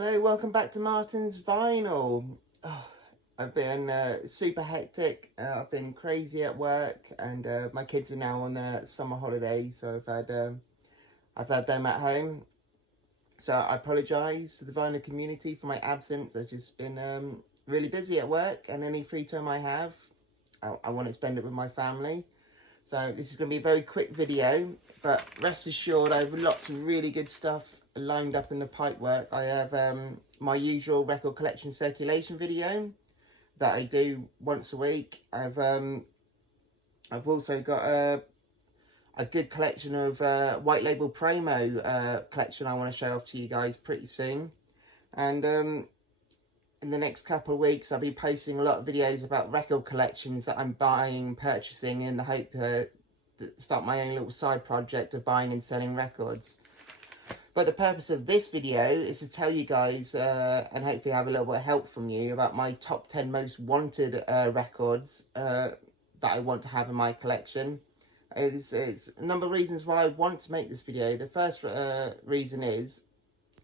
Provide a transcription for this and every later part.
Hello, welcome back to Martin's Vinyl. Oh, I've been super hectic. I've been crazy at work, and my kids are now on their summer holiday, so I've had them at home. So I apologise to the vinyl community for my absence. I've just been really busy at work, and any free time I have, I want to spend it with my family. So this is going to be a very quick video, but rest assured I have lots of really good stuff lined up in the pipework. I have my usual record collection circulation video that I do once a week. I've also got a good collection of white label promo collection I want to show off to you guys pretty soon. And in the next couple of weeks I'll be posting a lot of videos about record collections that I'm buying, purchasing, in the hope to start my own little side project of buying and selling records. But the purpose of this video is to tell you guys, and hopefully have a little bit of help from you, about my top 10 most wanted records that I want to have in my collection. It's a number of reasons why I want to make this video. The first reason is,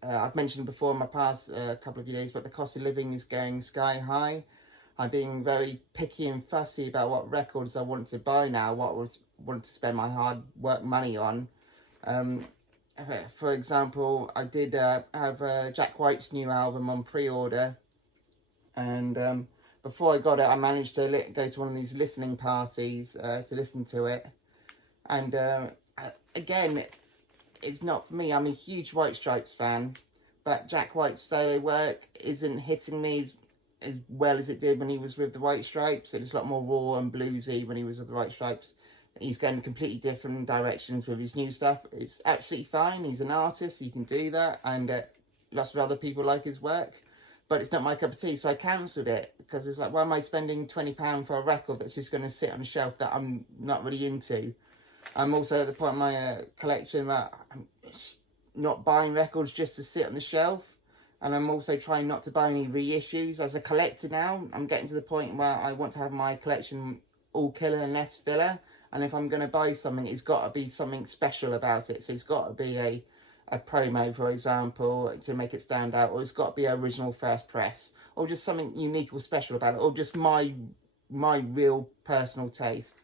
I've mentioned before in my past couple of videos, but the cost of living is going sky high. I'm being very picky and fussy about what records I want to buy now, what I want to spend my hard work money on. For example, I did have Jack White's new album on pre-order, and before I got it I managed to go to one of these listening parties to listen to it, and again, it's not for me. I'm a huge White Stripes fan, but Jack White's solo work isn't hitting me as well as it did when he was with the White Stripes. It was a lot more raw and bluesy when he was with the White Stripes. He's going completely different directions with his new stuff. It's absolutely fine. He's an artist. He can do that. And lots of other people like his work. But it's not my cup of tea. So I cancelled it. Because it's like, why am I spending £20 for a record that's just going to sit on a shelf that I'm not really into? I'm also at the point in my collection that I'm not buying records just to sit on the shelf. And I'm also trying not to buy any reissues. As a collector now, I'm getting to the point where I want to have my collection all killer and less filler. And if I'm going to buy something, it's got to be something special about it. So it's got to be a promo, for example, to make it stand out. Or it's got to be original first press. Or just something unique or special about it. Or just my real personal taste.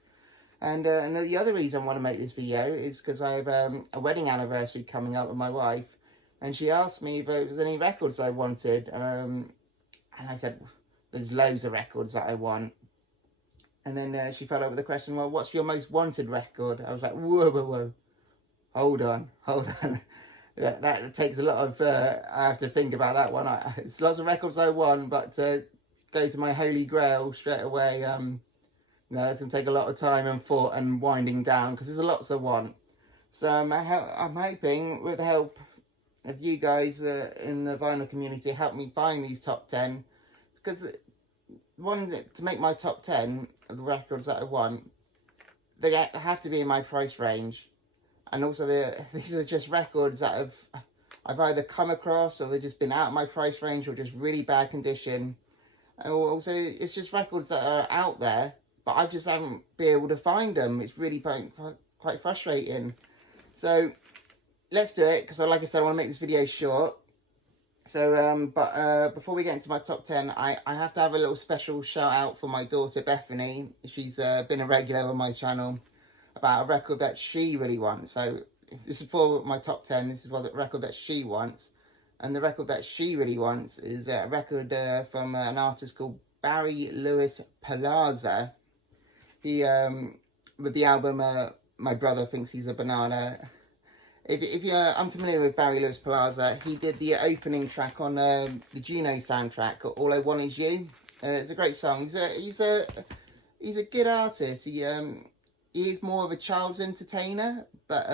And the other reason I want to make this video is because I have a wedding anniversary coming up with my wife. And she asked me if there was any records I wanted. And I said, there's loads of records that I want. And then she followed up with the question, well, what's your most wanted record? I was like, whoa. Hold on. that takes a lot of, I have to think about that one. It's lots of records I want, but to go to my holy grail straight away, no, it's going to take a lot of time and thought and winding down, because there's lots I want. So I'm hoping, with the help of you guys in the vinyl community, help me find these top 10, because ones to make my top 10 of the records that I want, they have to be in my price range. And also these are just records that I've either come across, or they've just been out of my price range, or just really bad condition. And also it's just records that are out there, but I just haven't been able to find them. It's really quite frustrating. So let's do it, because like I said, I want to make this video short. So, before we get into my top 10, I have to have a little special shout out for my daughter Bethany. She's been a regular on my channel, about a record that she really wants. So this is for my top 10. This is what the record that she wants. And the record that she really wants is a record from an artist called Barry Lewis Palazza. He, with the album My Brother Thinks He's a Banana. If you're unfamiliar with Barry Lewis Palazza, he did the opening track on the Juno soundtrack, All I Want Is You. It's a great song. He's a good artist. He is more of a child's entertainer, but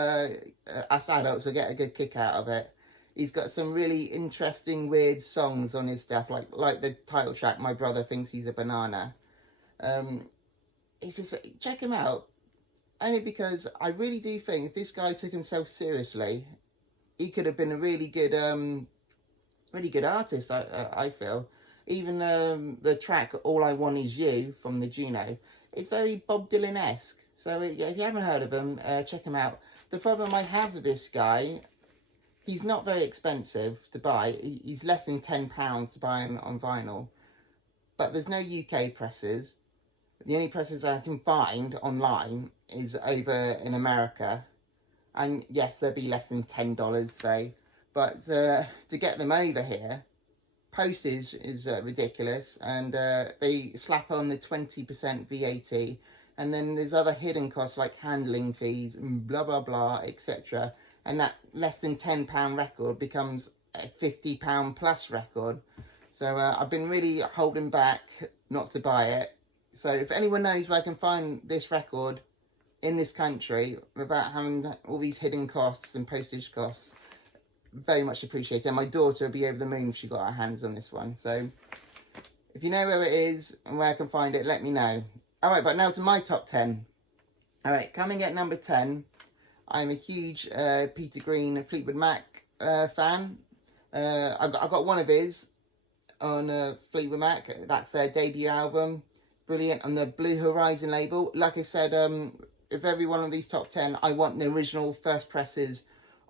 us adults will get a good kick out of it. He's got some really interesting, weird songs on his stuff, like the title track, My Brother Thinks He's a Banana. It's just, check him out. Only because I really do think if this guy took himself seriously, he could have been a really good artist, I feel. Even the track All I Want Is You from the Juno, it's very Bob Dylan-esque. So if you haven't heard of him, check him out. The problem I have with this guy He's not very expensive to buy. He's less than £10 to buy on vinyl. But there's no UK presses. The only presses I can find online is over in America. And yes, they'll be less than $10, say. But to get them over here, postage is ridiculous. And they slap on the 20% VAT. And then there's other hidden costs like handling fees and blah, blah, blah, etc. And that less than £10 record becomes a £50 plus record. So I've been really holding back not to buy it. So if anyone knows where I can find this record in this country without having all these hidden costs and postage costs, very much appreciated. And my daughter will be over the moon if she got her hands on this one. So if you know where it is and where I can find it, let me know. Alright, but now to my top 10. Alright, coming at number 10, I'm a huge Peter Green Fleetwood Mac fan. I got one of his on Fleetwood Mac. That's their debut album. Brilliant, on the Blue Horizon label. Like I said, with every one of these top 10, I want the original first presses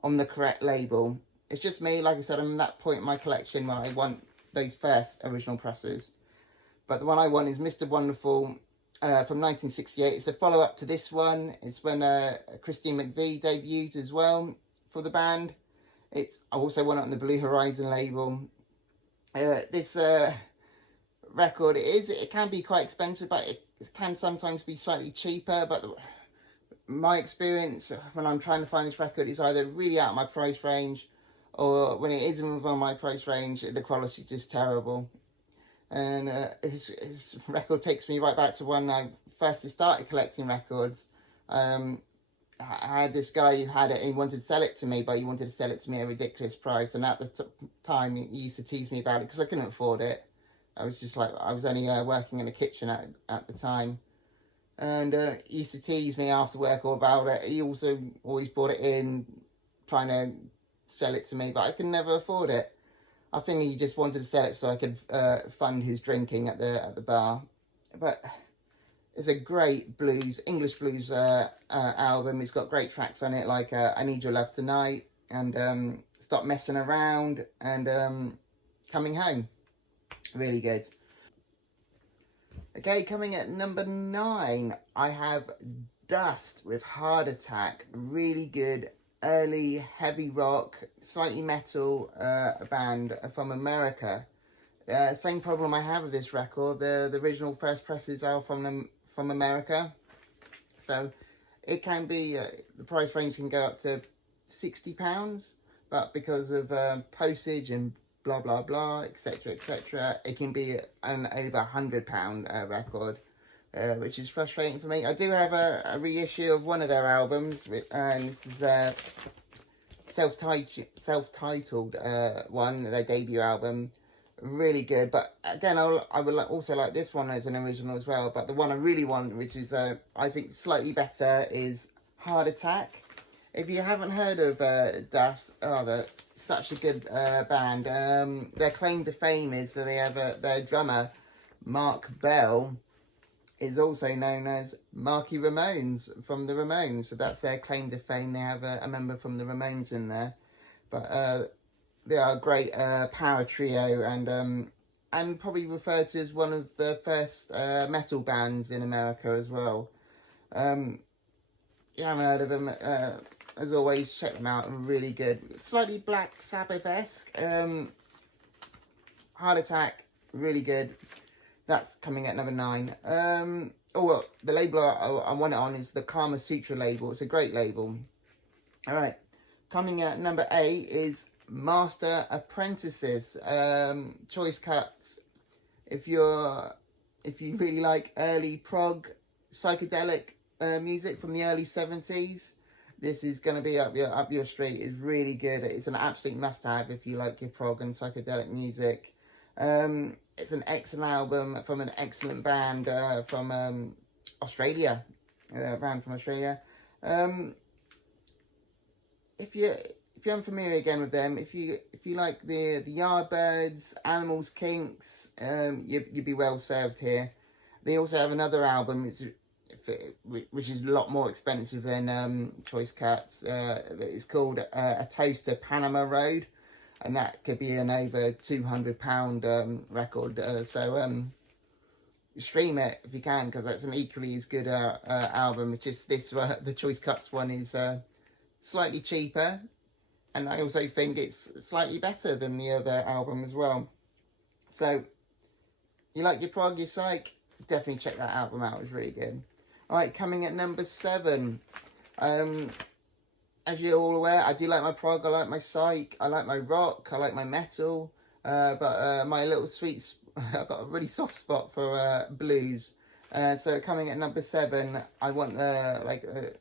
on the correct label. It's just me, like I said, I'm at that point in my collection where I want those first original presses. But the one I want is Mr. Wonderful from 1968. It's a follow-up to this one. It's when Christine McVie debuted as well for the band. I also want it on the Blue Horizon label. This record, it can be quite expensive, but it can sometimes be slightly cheaper. But my experience when I'm trying to find this record is either really out of my price range, or when it isn't within my price range, the quality is just terrible. And this record takes me right back to when I first started collecting records. I had this guy who had it and he wanted to sell it to me, but he wanted to sell it to me at a ridiculous price. And at the time, he used to tease me about it because I couldn't afford it. I was just like, I was only working in the kitchen at the time. And he used to tease me after work all about it. He also always brought it in, trying to sell it to me, but I could never afford it. I think he just wanted to sell it so I could fund his drinking at the bar. But it's a great blues, English blues album. It's got great tracks on it like I Need Your Love Tonight and Stop Messing Around and Coming Home. Really good. Okay, coming at number 9, I have Dust with Heart Attack. Really good early heavy rock, slightly metal band from America. Same problem I have with this record. The original first presses are from America, so it can be the price range can go up to £60, but because of postage and blah blah blah, etc, etc, it can be an over £100 record, which is frustrating for me. I do have a reissue of one of their albums, and this is a self-titled one, their debut album. Really good, but again, I would also like this one as an original as well. But the one I really want, which is I think slightly better, is Heart Attack. If you haven't heard of Dust, they're such a good band. Their claim to fame is that they have their drummer, Mark Bell, is also known as Marky Ramones from the Ramones. So that's their claim to fame. They have a member from the Ramones in there. But they are a great power trio and probably referred to as one of the first metal bands in America as well. You haven't heard of them, as always, check them out. Really good. Slightly Black Sabbath-esque. Heart Attack, really good. That's coming at number 9. The label I want it on is the Kama Sutra label. It's a great label. Alright, coming at number 8 is Master Apprentices. Choice cuts. If you really like early prog psychedelic music from the early 70s, this is going to be up your street. It's really good. It's an absolute must-have if you like your prog and psychedelic music. It's an excellent album from an excellent band from Australia. A band from Australia. If you're unfamiliar again with them, if you like the Yardbirds, Animals, Kinks, you'd be well served here. They also have another album. which is a lot more expensive than Choice Cuts. It's called A Toast to Panama Road, and that could be an over £200 record. So stream it if you can, because that's an equally as good album. It's just this the Choice Cuts one is slightly cheaper, and I also think it's slightly better than the other album as well. So you like your prog, your psych, definitely check that album out. It's really good. Alright, coming at number 7. As you're all aware, I do like my prog, I like my psych, I like my rock, I like my metal, but my little sweet, I've got a really soft spot for blues. So coming at number 7, I want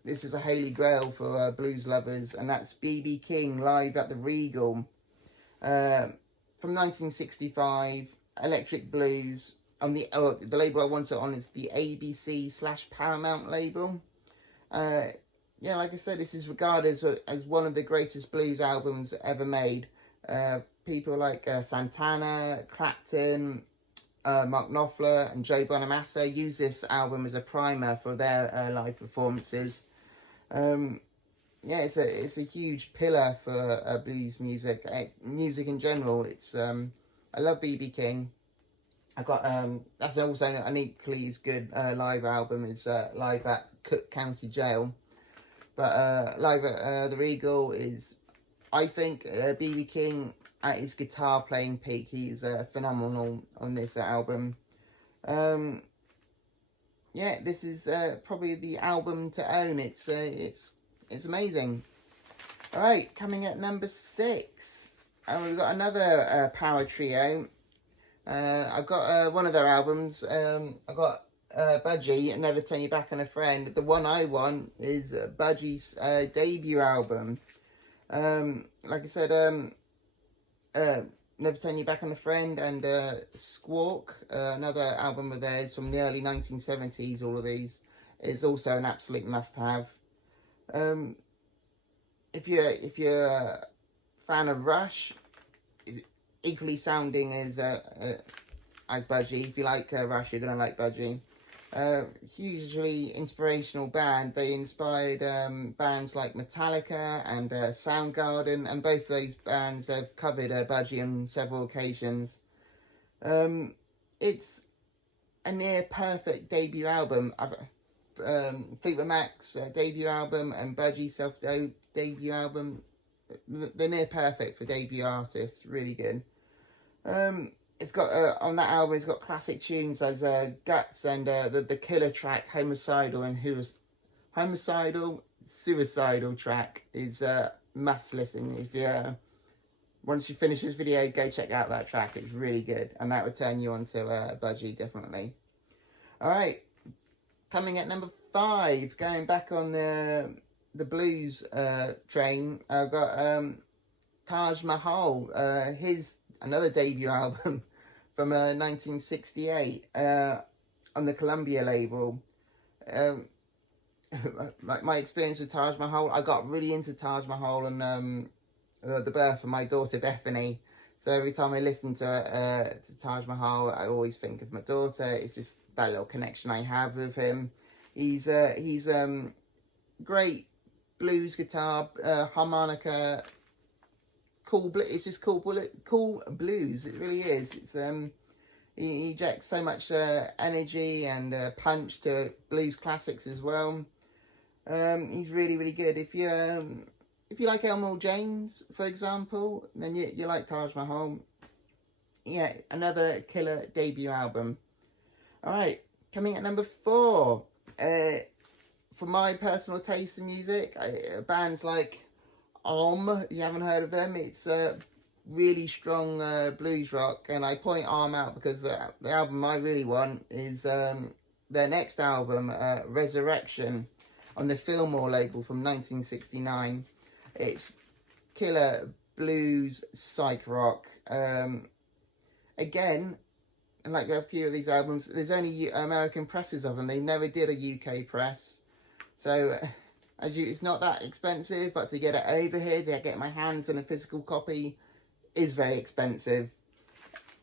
this is a holy grail for blues lovers, and that's B.B. King live at the Regal from 1965. Electric blues. On the label I want it on is the ABC/Paramount label. Yeah, like I said, this is regarded as one of the greatest blues albums ever made. People like Santana, Clapton, Mark Knopfler and Joe Bonamassa use this album as a primer for their live performances. Yeah, it's a huge pillar for blues music, music in general. It's I love B.B. King. I got that's also an equally as good live album is live at Cook County Jail, but live at the Regal is, I think, B.B. King at his guitar playing peak. He's phenomenal on this album. Yeah, this is probably the album to own. It's amazing. All right, coming at number 6, we've got another power trio. I've got one of their albums. I've got Budgie, Never Turn Your Back on a Friend. The one I want is Budgie's debut album. Like I said, Never Turn Your Back on a Friend and Squawk, another album of theirs from the early 1970s. All of these is also an absolute must-have. If you're a fan of Rush, equally sounding as Budgie. If you like Rush, you're gonna like Budgie. Hugely inspirational band. They inspired bands like Metallica and Soundgarden, and both of those bands have covered Budgie on several occasions. It's a near perfect debut album. Fleetwood Mac's debut album and Budgie's debut album, they're near perfect for debut artists. Really good. It's got on that album, it's got classic tunes as Guts and the killer track Homicidal, and Suicidal track is must listen. If you once you finish this video, go check out that track. It's really good, and that would turn you on to Budgie, definitely. All right, coming at number 5, going back on the blues train, I've got Taj Mahal, another debut album from 1968 on the Columbia label. My experience with Taj Mahal, I got really into Taj Mahal on the birth of my daughter Bethany. So every time I listen to Taj Mahal, I always think of my daughter. It's just that little connection I have with him. He's great blues guitar, harmonica. Cool, it's just cool blues. It really is. It's he injects so much energy and punch to blues classics as well. He's really, really good. If you like Elmore James, for example, then you like Taj Mahal. Yeah, another killer debut album. All right, coming at number 4. For my personal taste in music, bands like you haven't heard of them. It's really strong blues rock, and I point Arm out because the album I really want is their next album, Resurrection, on the Fillmore label from 1969. It's killer blues psych rock. Again, like a few of these albums, there's only American presses of them. They never did a UK press, so it's not that expensive, but to get it over here, to get my hands on a physical copy, is very expensive.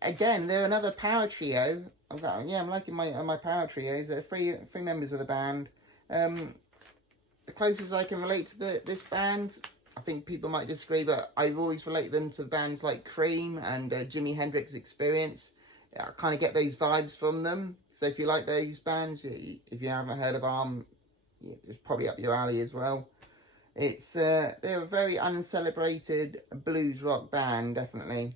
again, they're another power trio. I'm liking my power trios. There are three members of the band. The closest I can relate to this band, I think people might disagree, but I've always related them to bands like Cream and Jimi Hendrix Experience. I kind of get those vibes from them. So if you like those bands, if you haven't heard of Arm, it's probably up your alley as well. They're a very uncelebrated blues rock band, definitely.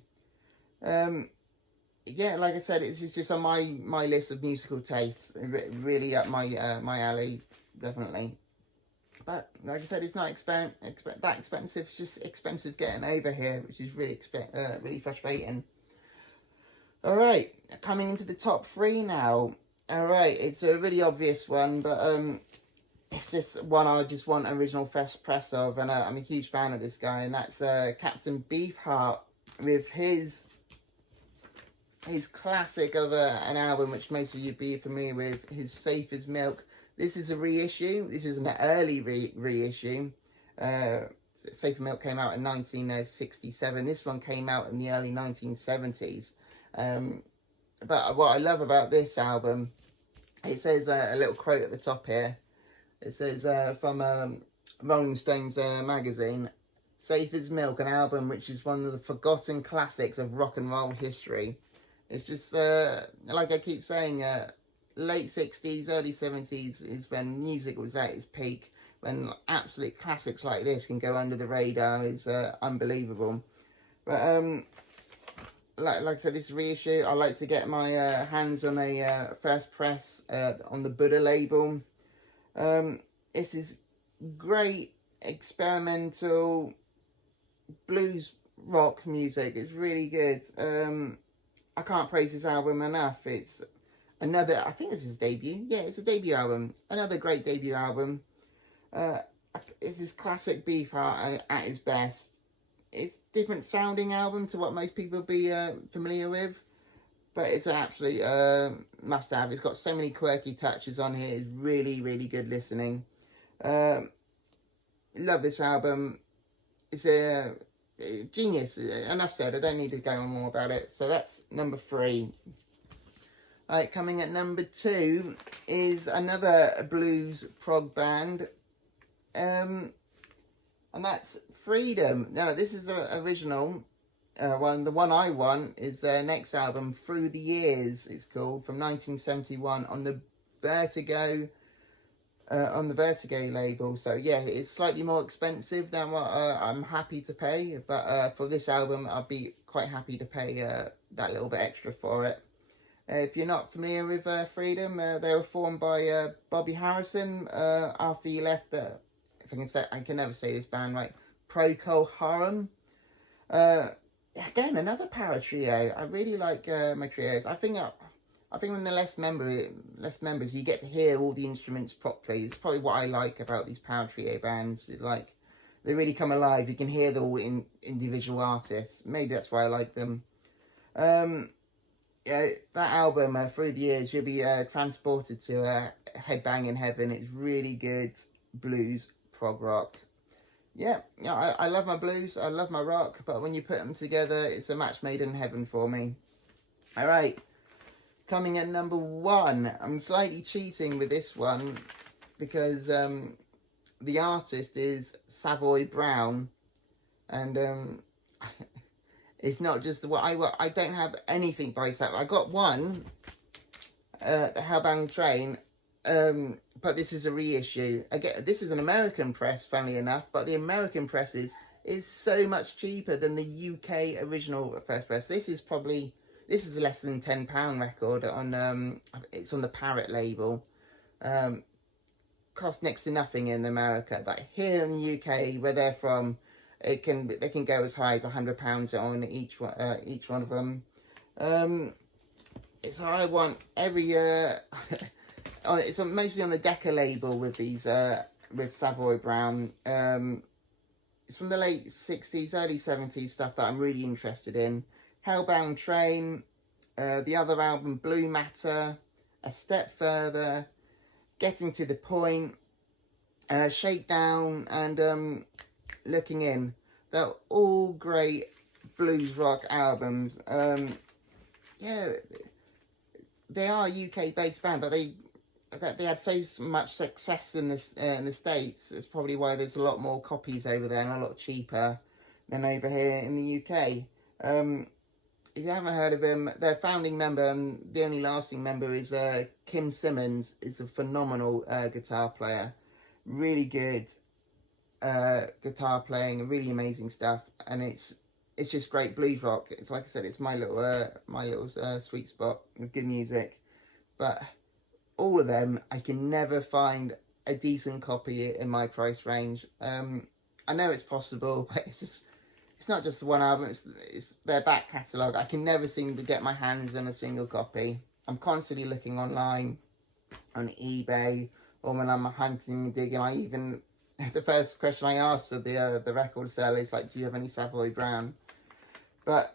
Yeah, like I said, it's just on my list of musical tastes. Really up my alley, definitely. But like I said, it's not that expensive. It's just expensive getting over here, which is really really frustrating. All right, coming into the top 3 now. All right, it's a really obvious one, but it's just one I just want original first press of, and I'm a huge fan of this guy, and that's Captain Beefheart with his classic of an album, which most of you be familiar with, his Safe as Milk. This is a reissue. This is an early reissue. Safe as Milk came out in 1967. This one came out in the early 1970s. But what I love about this album, it says a little quote at the top here. It says from Rolling Stones magazine, Safe as Milk, an album which is one of the forgotten classics of rock and roll history. It's just, like I keep saying, late 60s, early 70s is when music was at its peak, when absolute classics like this can go under the radar. Is unbelievable. But like I said, this reissue, I like to get my hands on a first press on the Buddha label. This is great experimental blues rock music. It's really good. I can't praise this album enough. It's another, I think this is his debut. Yeah, it's a debut album. Another great debut album. It's his classic Beefheart at his best. It's a different sounding album to what most people be familiar with, but it's an absolute must-have. It's got so many quirky touches on here. It's really, really good listening. Love this album. It's a genius. Enough said. I don't need to go on more about it. So that's number 3. Alright, coming at number 2 is another blues prog band. And that's Freedom. Now, this is the original one. The one I want is their next album, Through the Years, it's called, from 1971 on the Vertigo label. So yeah, it's slightly more expensive than what I'm happy to pay, but for this album I'll be quite happy to pay that little bit extra for it. If you're not familiar with Freedom, they were formed by Bobby Harrison after he left if I can say, I can never say this band right, Procol Harum. Again, another power trio. I really like my trios. I think when they're less members, you get to hear all the instruments properly. It's probably what I like about these power trio bands. Like, they really come alive. You can hear them all in individual artists. Maybe that's why I like them. Yeah, that album, Through the Years, you'll be transported to Headbang in Heaven. It's really good blues prog rock. Yeah, I love my blues, I love my rock, but when you put them together, it's a match made in heaven for me. Alright, coming at number 1. I'm slightly cheating with this one, because the artist is Savoy Brown, and it's not just what I don't have anything by Savoy. I got one, the Hellbound Train, but this is a reissue. Again, this is an American press, funnily enough, but the American press is so much cheaper than the UK original first press. This is a less than £10 record on it's on the Parrot label. Cost next to nothing in America, but here in the UK, where they're from, they can go as high as £100 on each one of them. So I want every it's mostly on the Decca label with these with Savoy Brown. It's from the late 60s, early 70s stuff that I'm really interested in. Hellbound Train, the other album Blue Matter, A Step Further, Getting to the Point, Shakedown, and Looking In. They're all great blues rock albums. yeah, they are a UK based band, but they had so much success in the States. It's probably why there's a lot more copies over there and a lot cheaper than over here in the UK. If you haven't heard of them, their founding member and the only lasting member is Kim Simmons. Is a phenomenal guitar player, really good guitar playing, really amazing stuff, and it's just great blues rock. It's like I said, it's my little sweet spot with good music. But all of them, I can never find a decent copy in my price range. I know it's possible, but it's not just the one album, it's their back catalogue. I can never seem to get my hands on a single copy. I'm constantly looking online, on eBay, or when I'm hunting and digging. The first question I asked of the record seller is like, do you have any Savoy Brown? But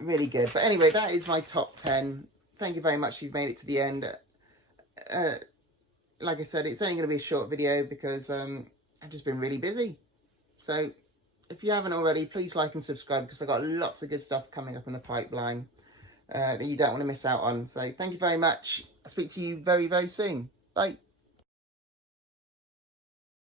really good. But anyway, that is my top 10. Thank you very much, you've made it to the end. Like I said, it's only going to be a short video because I've just been really busy. So if you haven't already, please like and subscribe, because I've got lots of good stuff coming up in the pipeline that you don't want to miss out on. So thank you very much. I'll speak to you very, very soon. Bye.